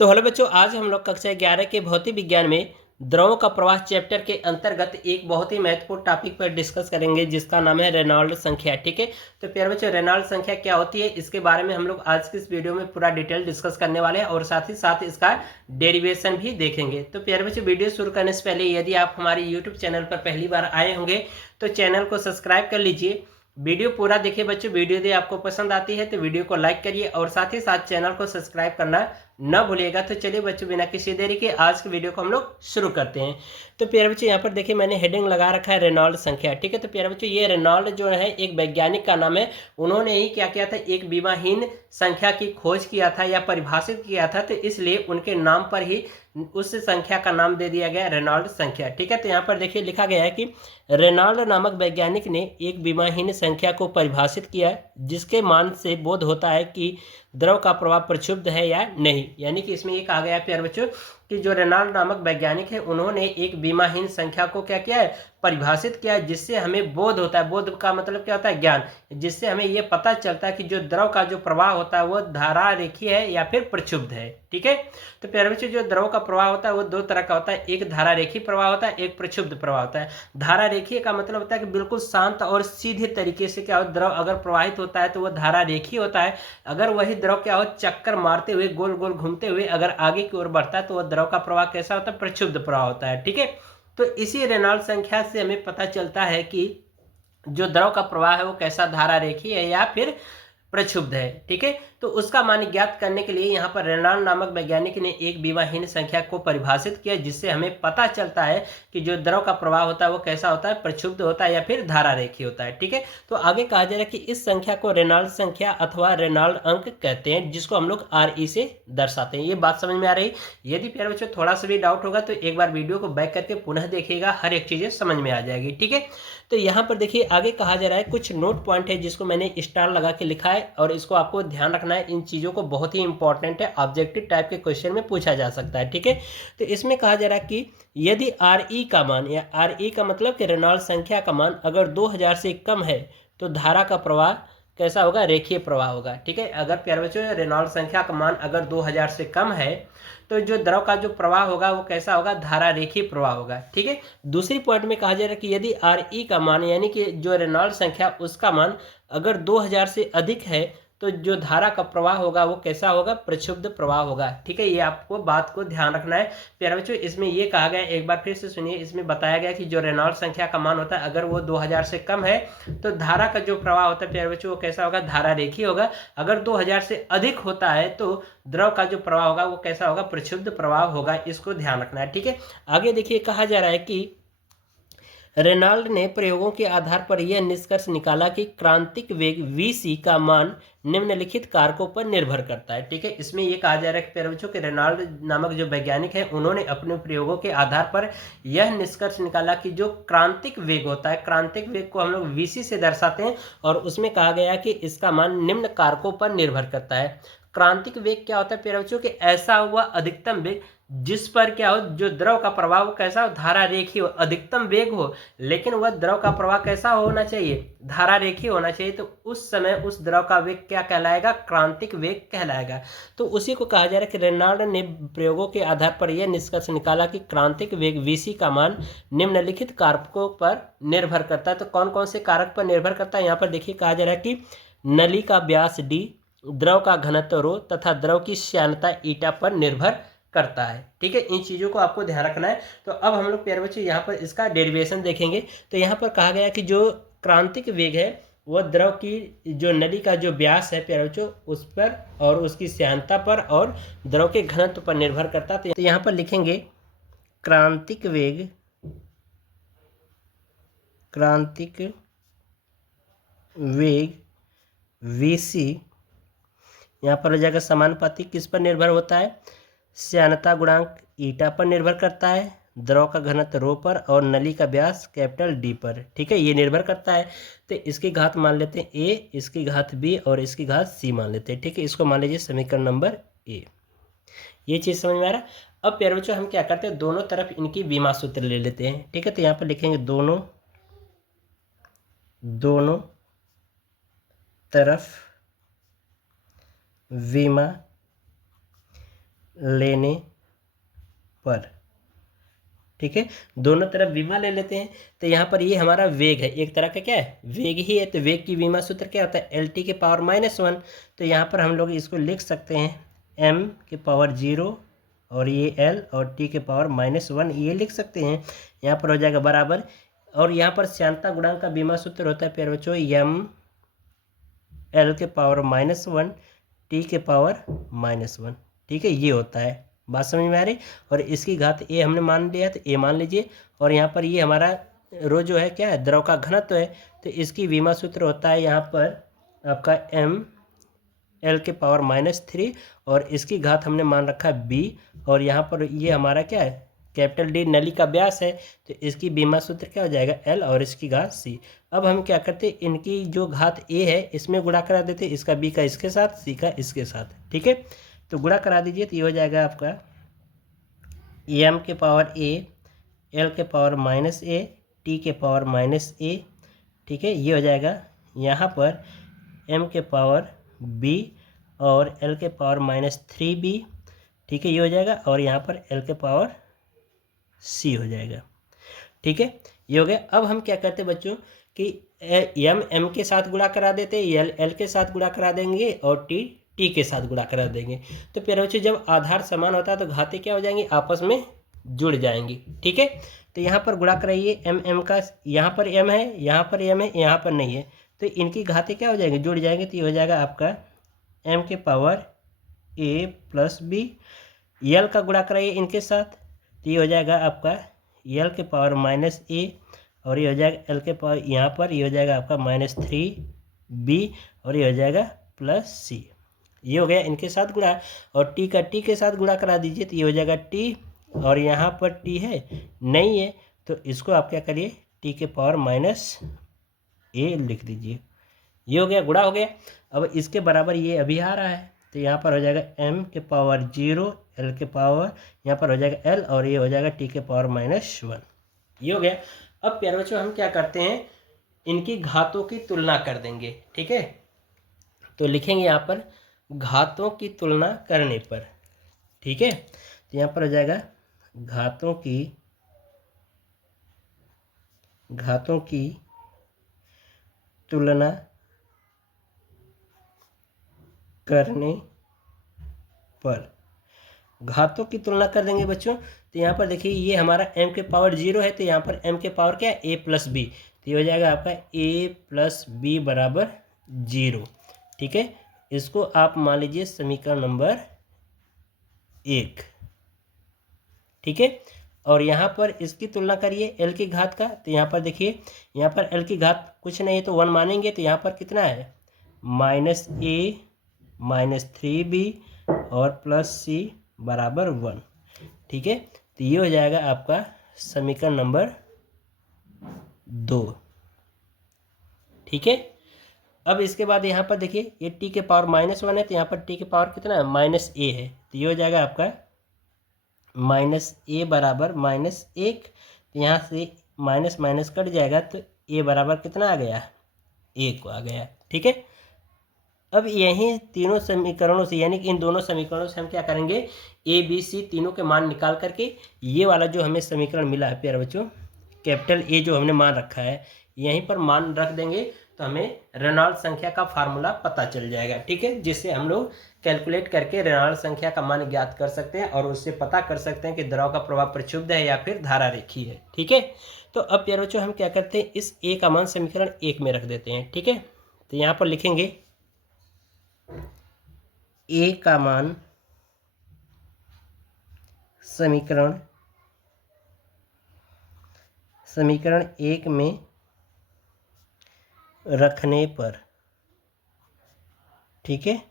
तो हेलो बच्चों, आज हम लोग कक्षा 11 के भौतिक विज्ञान में द्रवों का प्रवाह चैप्टर के अंतर्गत एक बहुत ही महत्वपूर्ण टॉपिक पर डिस्कस करेंगे जिसका नाम है रेनॉल्ड संख्या। ठीक है, तो प्यारे बच्चों, रेनॉल्ड संख्या क्या होती है इसके बारे में हम लोग आज की इस वीडियो में पूरा डिटेल डिस्कस करने वाले हैं और साथ ही साथ इसका डेरिवेशन भी देखेंगे। तो प्यारे बच्चों, वीडियो शुरू करने से पहले यदि आप हमारे यूट्यूब चैनल पर पहली बार आए होंगे तो चैनल को सब्सक्राइब कर लीजिए। वीडियो पूरा देखिए बच्चों, वीडियो यदि आपको पसंद आती है तो वीडियो को लाइक करिए और साथ ही साथ चैनल को सब्सक्राइब करना न भूलिएगा। तो चलिए बच्चों, बिना किसी देरी के आज के वीडियो को हम लोग शुरू करते हैं। तो प्यारे बच्चों, यहाँ पर देखिए मैंने हेडिंग लगा रखा है रेनॉल्ड संख्या। ठीक है, तो प्यारे बच्चों, ये रेनॉल्ड जो है एक वैज्ञानिक का नाम है। उन्होंने ही क्या किया था, एक विमाहीन संख्या की खोज किया था या परिभाषित किया था, तो इसलिए उनके नाम पर ही उस संख्या का नाम दे दिया गया रेनॉल्ड संख्या। ठीक है, तो यहाँ पर देखिए लिखा गया है कि रेनॉल्ड नामक वैज्ञानिक ने एक विमाहीन संख्या को परिभाषित किया जिसके मान से बोध होता है कि द्रव का प्रवाह प्रक्षुब्ध है या नहीं। यानी कि इसमें ये कहा गया है प्यारे बच्चों कि जो रेनॉल्ड नामक वैज्ञानिक है उन्होंने एक विमाहीन संख्या को क्या किया है, परिभाषित किया है, जिससे हमें बोध होता है। बोध का मतलब क्या होता है, ज्ञान। जिससे हमें यह पता चलता है कि जो द्रव का जो प्रवाह होता है वो धारा रेखीय है या फिर प्रक्षुब्ध है। ठीक है, तो प्यारे बच्चों, जो द्रव का प्रवाह होता है वो दो तरह का होता है, एक धारा रेखीय प्रवाह होता है, एक प्रक्षुब्ध प्रवाह होता है। धारा रेखीय का मतलब होता है कि बिल्कुल शांत और सीधे तरीके से क्या हो, द्रव अगर प्रवाहित होता है तो वह धारा रेखीय होता है। अगर वही द्रव क्या हो, चक्कर मारते हुए गोल गोल घूमते हुए अगर आगे की ओर बढ़ता है तो वह द्रव का प्रवाह कैसा होता है, प्रक्षुब्ध प्रवाह होता है। ठीक है, तो इसी रेनॉल्ड संख्या से हमें पता चलता है कि जो द्रव का प्रवाह है वो कैसा धारा रेखीय है या फिर प्रक्षुब्ध है। ठीक है, तो उसका मान ज्ञात करने के लिए यहाँ पर रेनॉल्ड नामक वैज्ञानिक ने एक विमाहीन संख्या को परिभाषित किया जिससे हमें पता चलता है कि जो द्रव का प्रवाह होता है वो कैसा होता है, प्रक्षुब्ध होता है या फिर धारा रेखीय होता है। ठीक है, तो आगे कहा जा रहा है कि इस संख्या को रेनॉल्ड संख्या अथवा रेनॉल्ड अंक कहते हैं जिसको हम लोग RE से दर्शाते हैं। ये बात समझ में आ रही। यदि प्यारे बच्चों थोड़ा सा भी डाउट होगा तो एक बार वीडियो को बैक करके पुनः देखिएगा, हर एक चीजें समझ में आ जाएगी। ठीक है, तो यहाँ पर देखिए आगे कहा जा रहा है, कुछ नोट पॉइंट है जिसको मैंने स्टार लगा के लिखा है और इसको आपको ध्यान रखना है। इन चीज़ों को बहुत ही इंपॉर्टेंट है, ऑब्जेक्टिव टाइप के क्वेश्चन में पूछा जा सकता है। ठीक है, तो इसमें कहा जा रहा है कि यदि RE का मान, या RE का मतलब कि रेनॉल्ड संख्या का मान अगर 2000 से कम है तो धारा का प्रवाह कैसा होगा, रेखीय प्रवाह होगा। ठीक है, अगर प्यारे बच्चों रेनॉल्ड संख्या का मान अगर 2000 से कम है तो जो द्रव का जो प्रवाह होगा वो कैसा होगा, धारा रेखीय प्रवाह होगा। ठीक है, दूसरी पॉइंट में कहा जा रहा है कि यदि RE का मान यानी कि जो रेनॉल्ड संख्या उसका मान अगर 2000 से अधिक है तो जो धारा का प्रवाह होगा वो कैसा होगा, प्रक्षुब्ध प्रवाह होगा। ठीक है, ये आपको बात को ध्यान रखना है प्यारे बच्चों। इसमें ये कहा गया, एक बार फिर से सुनिए, इसमें बताया गया कि जो रेनॉल्ड संख्या का मान होता है अगर वो 2000 से कम है तो धारा का जो प्रवाह होता है प्यारे बच्चों वो कैसा होगा, धारा रेखीय होगा। अगर 2000 से अधिक होता है तो द्रव का जो प्रवाह होगा वो कैसा होगा, प्रक्षुब्ध प्रवाह होगा। इसको ध्यान रखना है। ठीक है, आगे देखिए कहा जा रहा है कि रेनॉल्ड ने प्रयोगों के आधार पर यह निष्कर्ष निकाला कि क्रांतिक वेग VC का मान निम्नलिखित कारकों पर निर्भर करता है। ठीक है, इसमें यह कहा जा रहा है कि प्यारे बच्चों कि रेनॉल्ड नामक जो वैज्ञानिक है उन्होंने अपने प्रयोगों के आधार पर यह निष्कर्ष निकाला कि जो क्रांतिक वेग होता है, क्रांतिक वेग को हम लोग VC से दर्शाते हैं और उसमें कहा गया कि इसका मान निम्न कारकों पर निर्भर करता है। क्रांतिक वेग क्या होता है प्यारे बच्चों कि ऐसा हुआ अधिकतम वेग जिस पर क्या हो, जो द्रव का प्रवाह वो कैसा हो, धारा रेखीय हो। अधिकतम वेग हो लेकिन वह द्रव का प्रवाह कैसा होना चाहिए, धारा रेखीय होना चाहिए। तो उस समय उस द्रव का वेग क्या कहलाएगा, क्रांतिक वेग कहलाएगा। तो उसी को कहा जा रहा है कि रेनॉल्ड ने प्रयोगों के आधार पर यह निष्कर्ष निकाला कि क्रांतिक वेग VC का मान निम्नलिखित कारकों पर निर्भर करता है। तो कौन कौन से कारक पर निर्भर करता है, यहाँ पर देखिए कहा जा रहा है कि नली का व्यास D, द्रव का घनत्व ρ तथा द्रव की श्यानता ईटा पर निर्भर करता है। ठीक है, इन चीज़ों को आपको ध्यान रखना है। तो अब हम लोग प्यारे बच्चों यहाँ पर इसका डेरिवेशन देखेंगे। तो यहाँ पर कहा गया कि जो क्रांतिक वेग है वह द्रव की जो नली का जो व्यास है प्यारे बच्चों उस पर और उसकी श्यानता पर और द्रव के घनत्व पर निर्भर करता है। तो यहाँ पर लिखेंगे क्रांतिक वेग, क्रांतिक वेग VC यहाँ पर हो जाएगा समानुपाती किस पर निर्भर होता है, श्यानता गुणांक ईटा पर निर्भर करता है, द्रव का घनत्व ρ पर और नली का व्यास D पर। ठीक है, ये निर्भर करता है। तो इसकी घात मान लेते हैं A, इसकी घात B और इसकी घात C मान लेते हैं। ठीक है, इसको मान लीजिए समीकरण नंबर A। ये चीज़ समझ में आ रहा है। अब प्यारे बच्चों हम क्या करते हैं, दोनों तरफ इनकी विमा सूत्र ले लेते हैं। ठीक है, तो यहाँ पर लिखेंगे दोनों तरफ विमा लेने पर, ठीक है, दोनों तरफ विमा ले लेते हैं। तो यहाँ पर ये हमारा वेग है, एक तरह का क्या है, वेग ही है। तो वेग की विमा सूत्र क्या होता है, एल टी के पावर -1। तो यहाँ पर हम लोग इसको लिख सकते हैं एम के पावर 0 और ये एल और टी के पावर -1 ये लिख सकते हैं। यहाँ पर हो जाएगा बराबर, और यहाँ पर श्यानता गुणांक का विमा सूत्र होता है प्यारे बच्चों एम एल के पावर -1 टी के पावर -1, ठीक है, ये होता है। बात समझ में आ रही। और इसकी घात ए हमने मान लिया, तो ए मान लीजिए। और यहाँ पर ये हमारा रो जो है क्या है, द्रव का घनत्व है। तो इसकी विमा सूत्र होता है यहाँ पर आपका एम एल के पावर -3 और इसकी घात हमने मान रखा है बी। और यहाँ पर ये हमारा क्या है, कैपिटल डी नली का व्यास है। तो इसकी विमा सूत्र क्या हो जाएगा, एल और इसकी घात सी। अब हम क्या करते हैं, इनकी जो घात ए है इसमें गुणा करा देते, इसका बी का इसके साथ, सी का इसके साथ, ठीक है। तो गुणा करा दीजिए, तो ये हो जाएगा आपका एम के पावर ए एल के पावर -a टी के पावर -a, ठीक है, ये हो जाएगा। यहाँ पर एम के पावर b और एल के पावर -3b, ठीक है, ये हो जाएगा। और यहाँ पर एल के पावर c हो जाएगा, ठीक है, ये हो गया। अब हम क्या करते हैं बच्चों कि एम एम के साथ गुणा करा देते, एल एल के साथ गुणा करा देंगे और टी टी के साथ गुणा करा देंगे। तो प्यारे बच्चों जब आधार समान होता है तो घातें क्या हो जाएंगी, आपस में जुड़ जाएंगी, ठीक है। तो यहाँ पर गुणा कराइए एम एम का, यहाँ पर एम है, यहाँ पर एम है, यहाँ पर नहीं है। तो इनकी घातें क्या हो जाएंगी, जुड़ जाएंगे। तो ये हो जाएगा आपका एम के पावर ए प्लस बी। यल का गुणा कराइए इनके साथ, तो ये हो जाएगा आपका यल के पावर -a और ये हो जाएगा एल के पावर, यहाँ पर ये हो जाएगा आपका -3b और ये हो जाएगा +c। ये हो गया इनके साथ गुणा। और टी का टी के साथ गुणा करा दीजिए, तो ये हो जाएगा टी और यहाँ पर टी है नहीं है, तो इसको आप क्या करिए, टी के पावर -a लिख दीजिए। ये हो गया, गुणा हो गया। अब इसके बराबर ये अभी आ रहा है, तो यहाँ पर हो जाएगा m के पावर 0 l के पावर, यहाँ पर हो जाएगा l और ये हो जाएगा t के पावर -1। ये हो गया। अब प्यारे बच्चों हम क्या करते हैं, इनकी घातों की तुलना कर देंगे, ठीक है। तो लिखेंगे यहाँ पर घातों की तुलना करने पर, ठीक है। तो यहाँ पर हो जाएगा घातों की तुलना करने पर, घातों की तुलना कर देंगे बच्चों। तो यहाँ पर देखिए ये हमारा m के पावर 0 है, तो यहाँ पर m के पावर क्या है, a + b। तो ये हो जाएगा आपका a + b = 0, ठीक है। इसको आप मान लीजिए समीकरण नंबर 1, ठीक है। और यहाँ पर इसकी तुलना करिए l की घात का, तो यहाँ पर देखिए यहाँ पर l की घात कुछ नहीं है तो 1 मानेंगे, तो यहाँ पर कितना है -a -3b और +c = 1, ठीक है। तो ये हो जाएगा आपका समीकरण नंबर 2, ठीक है। अब इसके बाद यहाँ पर देखिए ये t के पावर -1 है, तो यहाँ पर t के पावर कितना है, -a है। तो ये हो जाएगा आपका -a बराबर -1। तो यहाँ से माइनस माइनस कट जाएगा, तो a बराबर कितना आ गया, 1 आ गया, ठीक है। अब यही तीनों समीकरणों से, यानी कि इन दोनों समीकरणों से हम क्या करेंगे, ए बी सी तीनों के मान निकाल करके ये वाला जो हमें समीकरण मिला है प्यारे बच्चों, कैपिटल ए जो हमने मान रखा है, यहीं पर मान रख देंगे तो हमें रेनॉल्ड संख्या का फार्मूला पता चल जाएगा, ठीक है। जिससे हम लोग कैलकुलेट करके रेनॉल्ड संख्या का मान ज्ञात कर सकते हैं और उससे पता कर सकते हैं कि द्रव का प्रभाव प्रक्षुब्ध है या फिर धारा रेखी है, ठीक है। तो अब प्यारे बच्चों हम क्या करते हैं, इस ए का मान समीकरण 1 में रख देते हैं, ठीक है। तो यहाँ पर लिखेंगे ए का मान समीकरण 1 में रखने पर, ठीक है,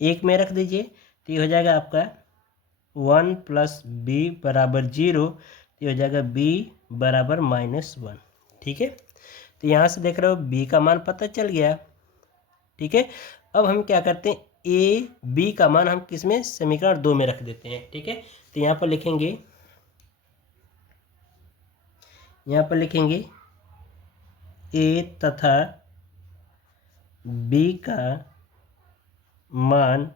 1 में रख दीजिए। तो ये हो जाएगा आपका 1 + b = 0। तो ये हो जाएगा b = -1, ठीक है। तो यहाँ से देख रहे हो b का मान पता चल गया, ठीक है। अब हम क्या करते हैं, a b का मान हम किस में, समीकरण 2 में रख देते हैं, ठीक है। तो यहाँ पर लिखेंगे a तथा b का मान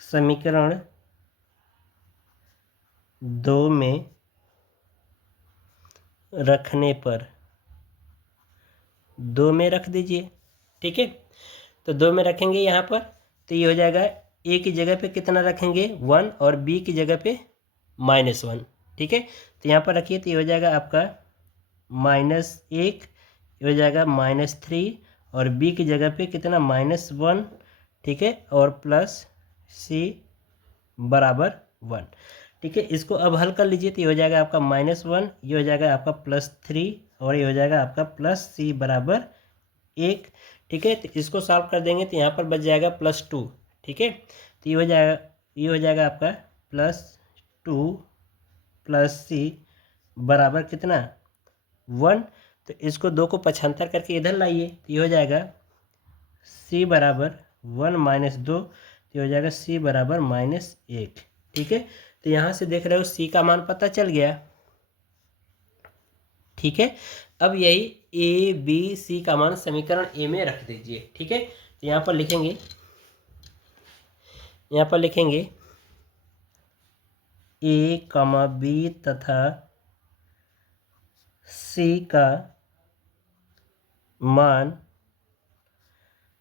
समीकरण 2 में रखने पर 2 में रख दीजिए। ठीक है, तो 2 में रखेंगे यहाँ पर, तो ये हो जाएगा ए की जगह पे कितना रखेंगे 1 और बी की जगह पे -1। ठीक है, तो यहाँ पर रखिए, तो ये हो जाएगा आपका -1, ये हो जाएगा -3 और बी की जगह पे कितना -1। ठीक है, और प्लस सी बराबर 1। ठीक है, इसको अब हल कर लीजिए, तो ये हो जाएगा आपका -1, ये हो जाएगा आपका +3 और ये हो जाएगा आपका प्लस सी बराबर 1। ठीक है, तो इसको सॉल्व कर देंगे तो यहाँ पर बच जाएगा +2। ठीक है, तो ये हो जाएगा आपका +2 प्लस सी बराबर कितना 1। तो इसको 2 को 75 करके इधर लाइए, तो ये हो जाएगा सी बराबर 1 - 2, तो ये हो जाएगा सी बराबर -1। ठीक है, तो यहाँ से देख रहे हो सी का मान पता चल गया। ठीक है, अब यही ए बी सी का मान समीकरण ए में रख दीजिए। ठीक है, तो यहाँ पर लिखेंगे ए कमा बी तथा सी का मान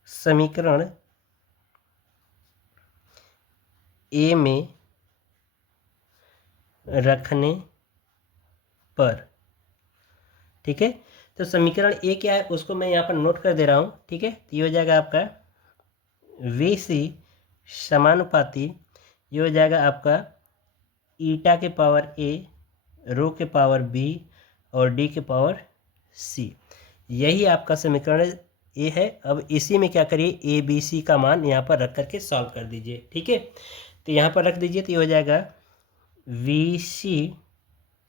समीकरण ए में रखने पर। ठीक है, तो समीकरण ए क्या है उसको मैं यहाँ पर नोट कर दे रहा हूँ। ठीक है, तो ये हो जाएगा आपका वी सी समानुपाती, ये हो जाएगा आपका ईटा के पावर ए, रो के पावर बी और डी के पावर सी। यही आपका समीकरण ए है। अब इसी में क्या करिए, ए बी सी का मान यहाँ पर रख करके सॉल्व कर दीजिए। ठीक है, तो यहाँ पर रख दीजिए, तो ये हो जाएगा वी सी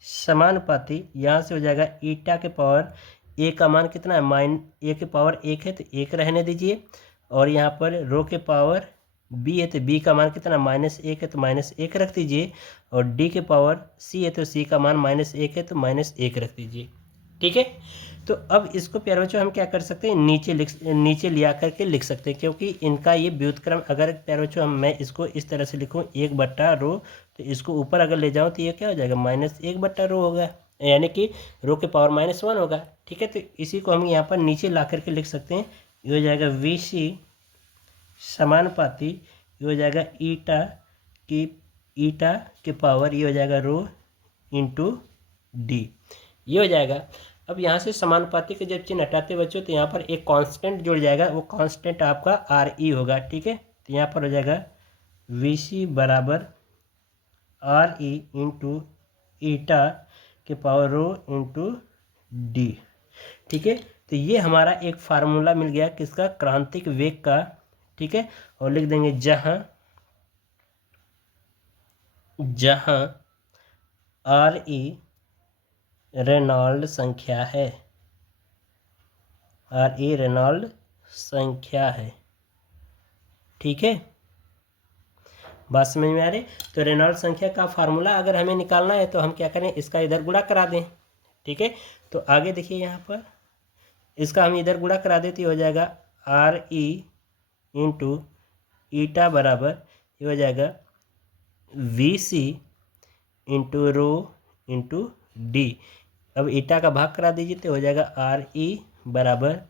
समानुपाती, यहाँ से हो जाएगा ईटा के पावर ए का मान कितना है ए के पावर 1 है तो 1 रहने दीजिए, और यहाँ पर रो के पावर बी है तो बी का मान कितना -1 है तो -1 रख दीजिए, और डी के पावर सी है तो सी का मान -1 है तो -1 रख दीजिए। ठीक है, तो अब इसको प्यारे बच्चों हम क्या कर सकते हैं, नीचे लिया करके लिख सकते हैं, क्योंकि इनका ये व्युत्क्रम, अगर प्यारे बच्चों मैं इसको इस तरह से लिखूँ 1/रो, तो इसको ऊपर अगर ले जाऊँ तो ये क्या हो जाएगा -1/रो होगा, यानी कि रो के पावर -1 होगा। ठीक है, तो इसी को हम यहाँ पर नीचे ला करके लिख सकते हैं। ये हो जाएगा वी सी समानुपाती, ये हो जाएगा ईटा के पावर, ये हो जाएगा रो इंटू डी, ये हो जाएगा। अब यहाँ से समानुपाती के जब चिन्ह हटाते बच्चों तो यहाँ पर एक कांस्टेंट जुड़ जाएगा, वो कांस्टेंट आपका आर ई होगा। ठीक है, तो यहाँ पर हो जाएगा वी सी बराबर आर ई इंटू ईटा के पावर रो इंटू डी। ठीक है, तो ये हमारा एक फार्मूला मिल गया किसका, क्रांतिक वेग का। ठीक है, और लिख देंगे जहाँ आर ई रेनॉल्ड संख्या है, आर ई रेनॉल्ड संख्या है। ठीक है, बात समझ में आ रही। तो रेनॉल्ड संख्या का फार्मूला अगर हमें निकालना है तो हम क्या करें, इसका इधर गुणा करा दें। ठीक है, तो आगे देखिए यहाँ पर इसका हम इधर गुणा करा देते, हो जाएगा आर ई इंटू ईटा बराबर, ये हो जाएगा V C into rho into D. अब ईटा का भाग करा दीजिए तो हो जाएगा आर ई बराबर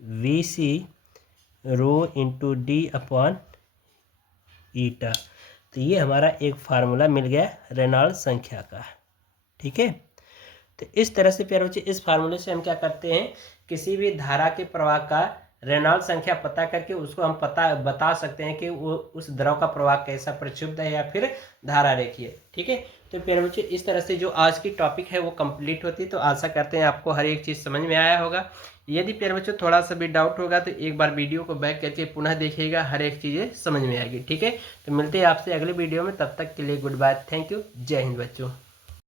V C rho into D upon eta. तो ये हमारा एक फार्मूला मिल गया रेनॉल्ड संख्या का। ठीक है, तो इस तरह से प्यारे बच्चे इस फार्मूले से हम क्या करते हैं, किसी भी धारा के प्रवाह का रेनॉल्ड संख्या पता करके उसको हम बता सकते हैं कि वो उस द्रव का प्रवाह कैसा, प्रक्षुब्ध है या फिर धारा रेखीय। ठीक है, तो प्यारे बच्चे इस तरह से जो आज की टॉपिक है वो कंप्लीट होती है। तो आशा करते हैं आपको हर एक चीज़ समझ में आया होगा। यदि प्यारे बच्चों थोड़ा सा भी डाउट होगा तो एक बार वीडियो को बैक करके पुनः देखिएगा, हर एक चीज़ें समझ में आएगी। ठीक है, तो मिलते हैं आपसे अगले वीडियो में, तब तक के लिए गुड बाय, थैंक यू, जय हिंद बच्चों।